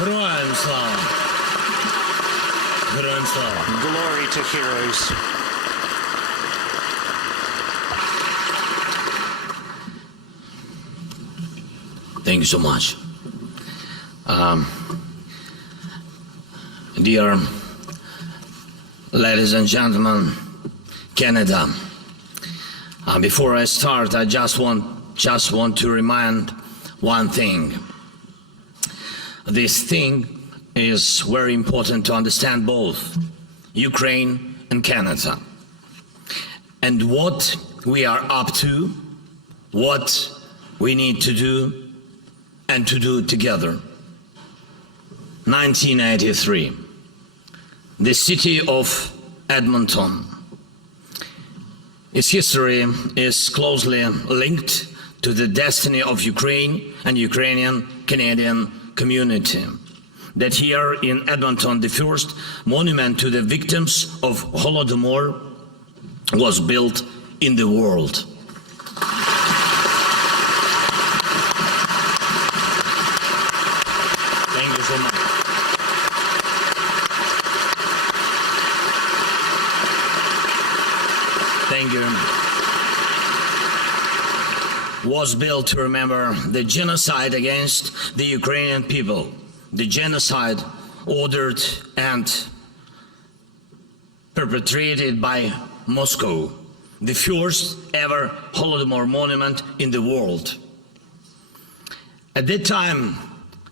Героям слава! Героям слава! Glory to heroes. Thank you so much. Dear ladies and gentlemen, Canada, before I start, I just want to remind one thing. This thing is very important to understand both Ukraine and Canada, and what we are up to, what we need to do, and to do together. 1983, the city of Edmonton. Its history is closely linked to the destiny of Ukraine and Ukrainian Canadian community. That here in Edmonton, the first monument to the victims of Holodomor was built in the world. Thank you so much. Thank you. Was built to remember the genocide against the Ukrainian people, the genocide ordered and perpetrated by Moscow, the first ever Holodomor monument in the world. At that time,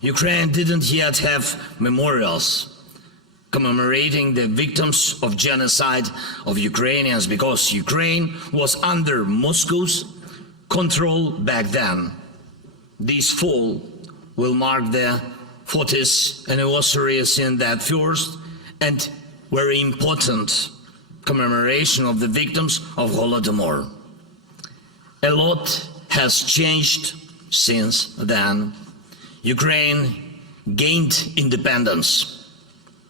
Ukraine didn't yet have memorials commemorating the victims of genocide of Ukrainians, because Ukraine was under Moscow's control back then. This fall will mark the 40th anniversary in that first and very important commemoration of the victims of Holodomor. A lot has changed since then. Ukraine gained independence.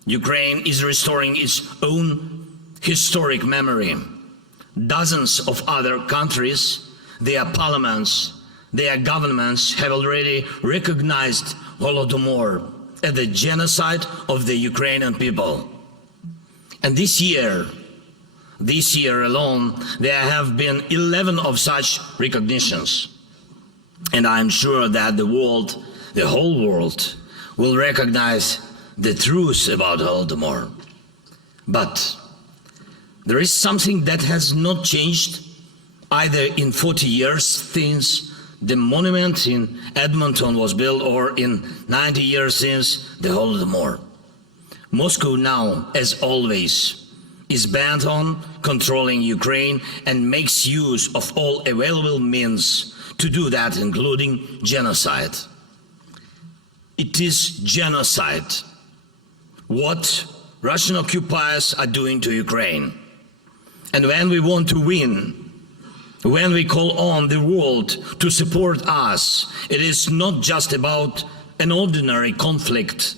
Ukraine is restoring its own historic memory. Dozens of other countries, their parliaments, their governments have already recognized Holodomor as the genocide of the Ukrainian people. And this year alone, there have been 11 of such recognitions. And I'm sure that the whole world, will recognize the truth about Holodomor. But there is something that has not changed either in 40 years since the monument in Edmonton was built, or in 90 years since the Holodomor. Moscow now, as always, is bent on controlling Ukraine and makes use of all available means to do that, including genocide. It is genocide what Russian occupiers are doing to Ukraine. And when we want to win, when we call on the world to support us, it is not just about an ordinary conflict.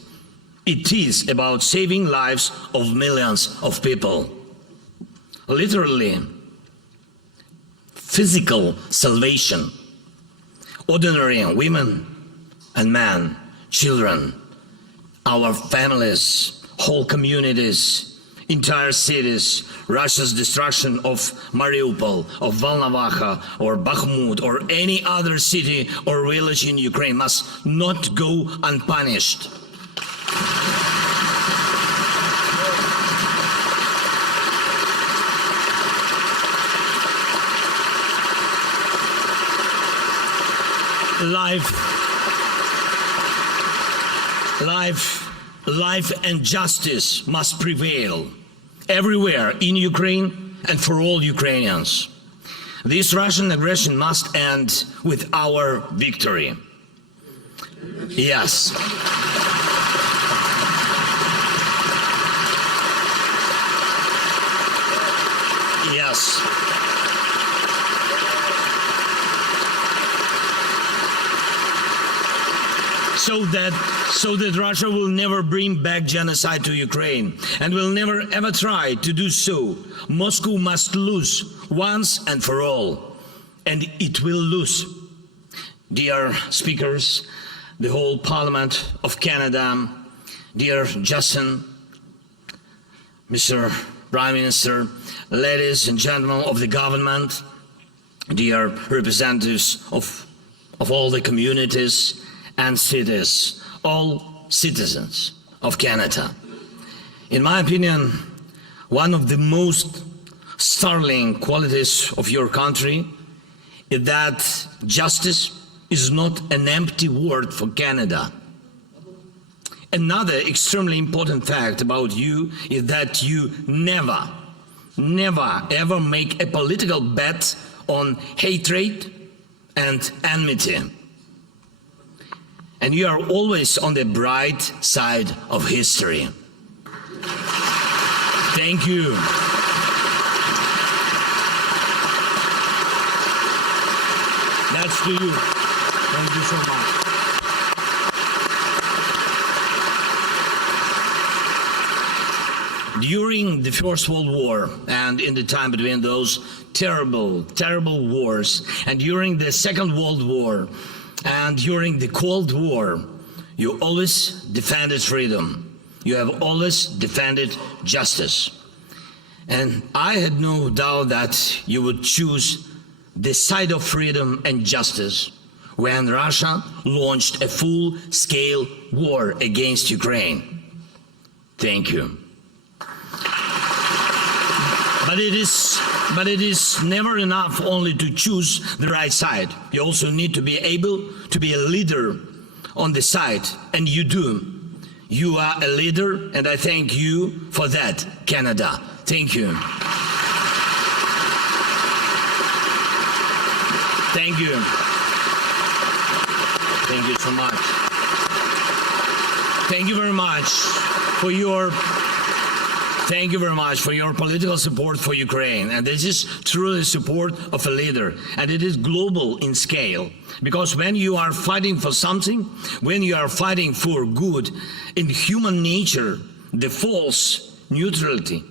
It is about saving lives of millions of people. Literally, physical salvation. Ordinary women and men, children, our families, whole communities, entire cities. Russia's destruction of Mariupol, of Volnovakha, or Bakhmut, or any other city or village in Ukraine must not go unpunished. Life and justice must prevail everywhere in Ukraine and for all Ukrainians. This Russian aggression must end with our victory. Yes. Yes. So that Russia will never bring back genocide to Ukraine and will never ever try to do so. Moscow must lose once and for all, and it will lose. Dear speakers, the whole Parliament of Canada, dear Justin, Mr. Prime Minister, ladies and gentlemen of the government, dear representatives of all the communities and cities, all citizens of Canada. In my opinion, one of the most startling qualities of your country is that justice is not an empty word for Canada. Another extremely important fact about you is that you never ever make a political bet on hatred and enmity. And you are always on the bright side of history. Thank you. That's to you. Thank you so much. During the First World War and in the time between those terrible wars, and during the Second World War and during the Cold War, you always defended freedom. You have always defended justice. And I had no doubt that you would choose the side of freedom and justice when Russia launched a full-scale war against Ukraine. Thank you. But it is never enough only to choose the right side. You also need to be able to be a leader on the side, and you do. You are a leader, and I thank you for that, Canada. Thank you. Thank you. Thank you so much. Thank you very much for your political support for Ukraine. And this is truly support of a leader. And it is global in scale. Because when you are fighting for something, when you are fighting for good, in human nature, the false neutrality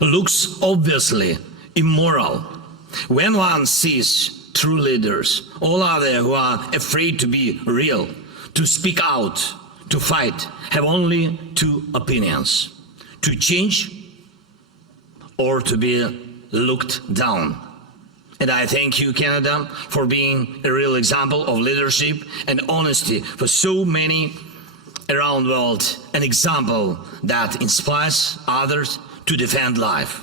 looks obviously immoral. When one sees true leaders, all others who are afraid to be real, to speak out, to fight, have only two opinions: to change or to be looked down. And I thank you, Canada, for being a real example of leadership and honesty for so many around the world, an example that inspires others to defend life.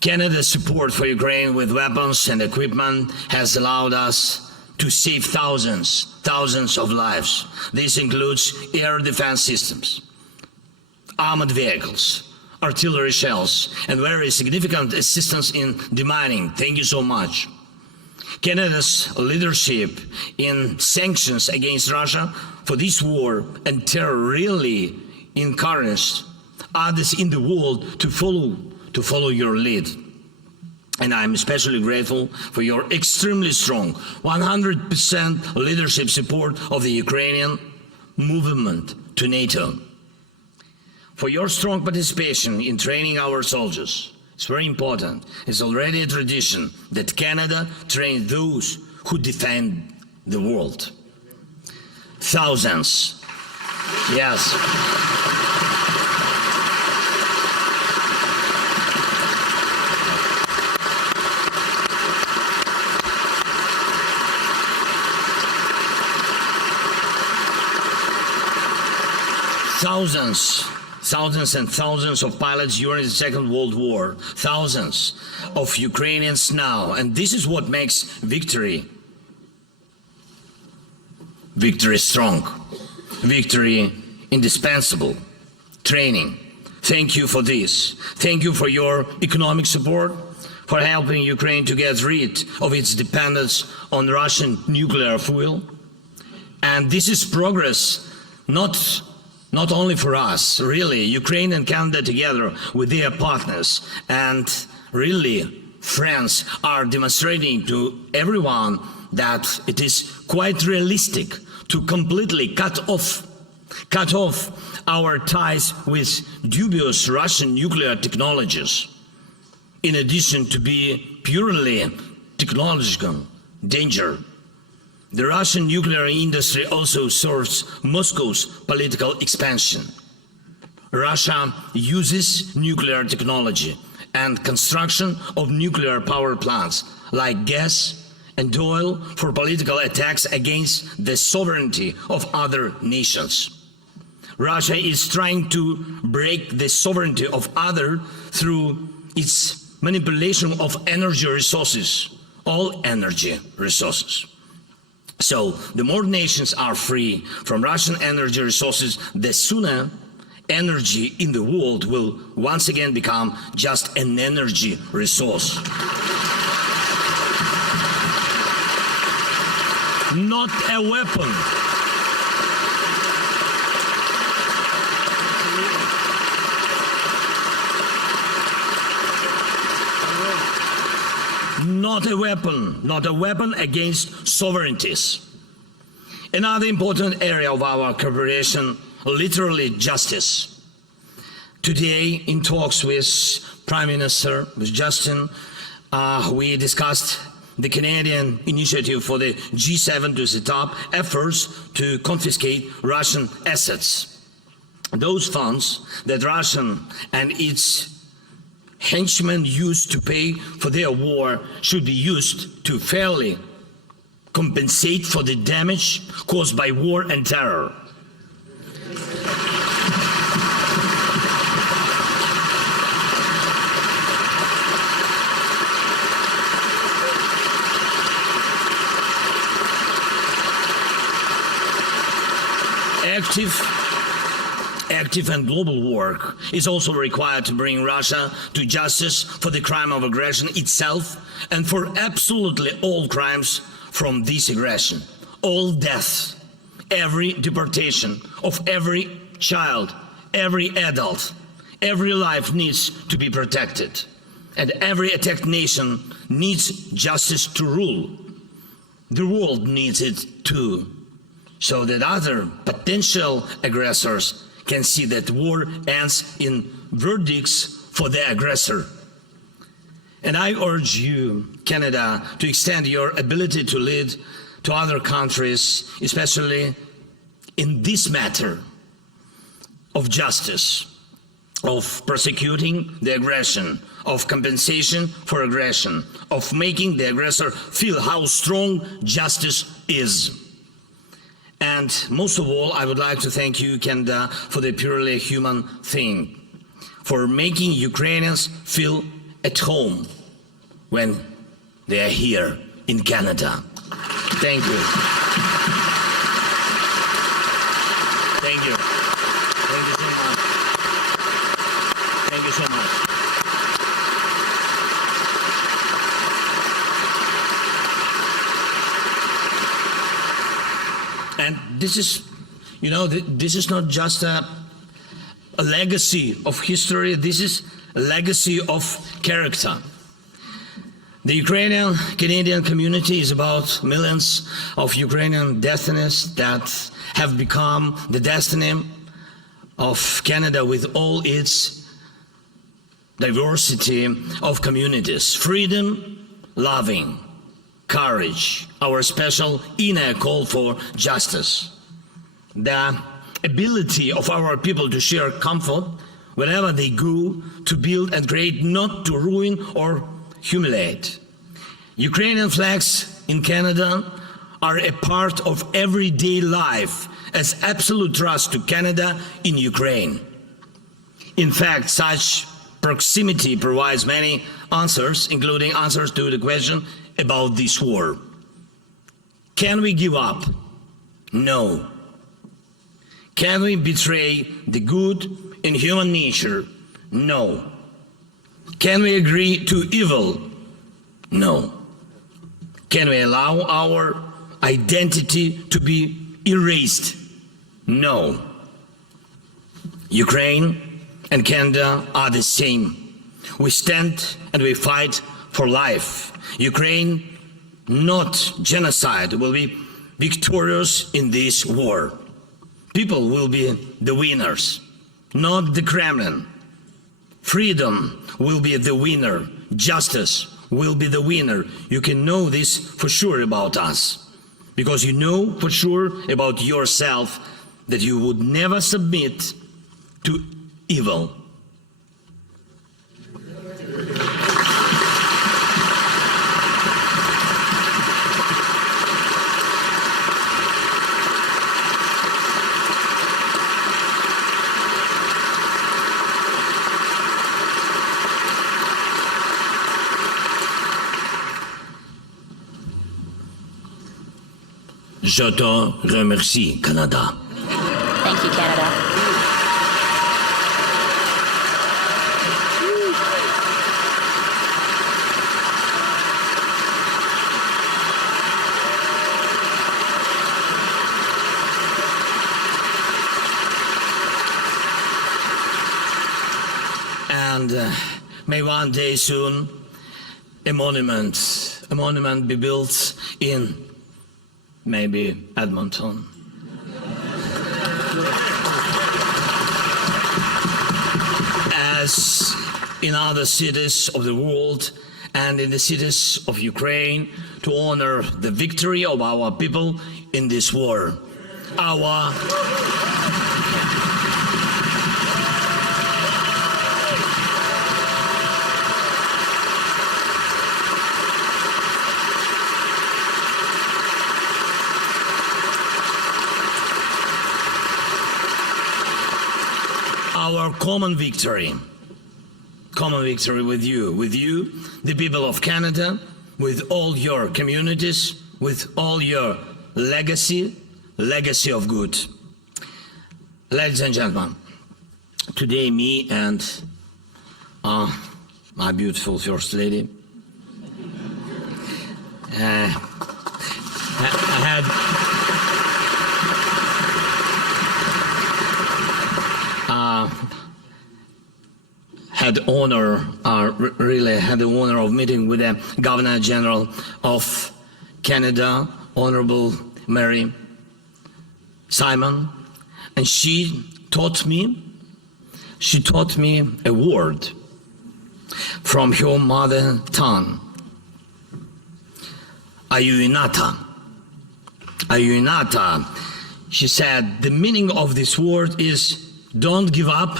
Canada's support for Ukraine with weapons and equipment has allowed us to save thousands of lives. This includes air defense systems, armored vehicles, artillery shells, and very significant assistance in demining. Thank you so much. Canada's leadership in sanctions against Russia for this war and terror really encouraged others in the world to follow your lead. And I'm especially grateful for your extremely strong 100% leadership support of the Ukrainian movement to NATO. For your strong participation in training our soldiers. It's very important. It's already a tradition that Canada trains those who defend the world. Thousands. Yes. Thousands and thousands of pilots during the Second World War, thousands of Ukrainians now, and this is what makes victory strong, victory indispensable, training. Thank you for this. Thank you for your economic support, for helping Ukraine to get rid of its dependence on Russian nuclear fuel. And this is progress, not only for us, really, Ukraine and Canada together with their partners and really friends are demonstrating to everyone that it is quite realistic to completely cut off our ties with dubious Russian nuclear technologies, in addition to be purely technological danger The Russian nuclear industry also serves Moscow's political expansion. Russia uses nuclear technology and construction of nuclear power plants like gas and oil for political attacks against the sovereignty of other nations. Russia is trying to break the sovereignty of others through its manipulation of energy resources, all energy resources. So the more nations are free from Russian energy resources, the sooner energy in the world will once again become just an energy resource. Not a weapon. Not a weapon against sovereignties. Another important area of our cooperation, literally justice. Today, in talks with Prime Minister Justin, we discussed the Canadian initiative for the G7 to set up efforts to confiscate Russian assets. Those funds that Russia and its henchmen used to pay for their war should be used to fairly compensate for the damage caused by war and terror. Active and global work is also required to bring Russia to justice for the crime of aggression itself and for absolutely all crimes from this aggression. All deaths, every deportation of every child, every adult, every life needs to be protected. And every attacked nation needs justice to rule. The world needs it too, so that other potential aggressors can see that war ends in verdicts for the aggressor. And I urge you, Canada, to extend your ability to lead to other countries, especially in this matter of justice, of prosecuting the aggression, of compensation for aggression, of making the aggressor feel how strong justice is. And most of all, I would like to thank you, Canada, for the purely human thing, for making Ukrainians feel at home when they are here in Canada. Thank you. Thank you. Thank you so much. Thank you so much. And this is, this is not just a legacy of history, this is a legacy of character. The Ukrainian-Canadian community is about millions of Ukrainian destinies that have become the destiny of Canada with all its diversity of communities. Freedom, loving, courage, our special inner call for justice. The ability of our people to share comfort wherever they go, to build and create, not to ruin or humiliate. Ukrainian flags in Canada are a part of everyday life as absolute trust to Canada in Ukraine. In fact, such proximity provides many answers, including answers to the question about this war. Can we give up? No. Can we betray the good in human nature? No. Can we agree to evil? No. Can we allow our identity to be erased? No. Ukraine and Canada are the same. We stand and we fight for life. Ukraine, not genocide, will be victorious in this war. People will be the winners, not the Kremlin. Freedom will be the winner. Justice will be the winner. You can know this for sure about us, because you know for sure about yourself that you would never submit to evil. Je te remercie, Canada. Thank you, Canada. And may one day soon a monument be built in maybe Edmonton. As in other cities of the world and in the cities of Ukraine, to honor the victory of our people in this war. Our common victory with you, the people of Canada, with all your communities, with all your legacy of good. Ladies and gentlemen, today me and my beautiful First Lady really had the honor of meeting with the Governor General of Canada, Honorable Mary Simon, and she taught me a word from her mother tongue. Ayuinata. She said the meaning of this word is don't give up,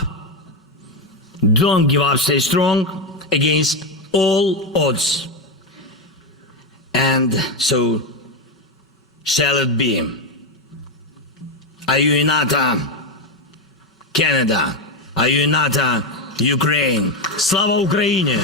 stay strong against all odds. And so shall it be. Ayuinata, Canada, Ayuinata, Ukraine. Слава Україні!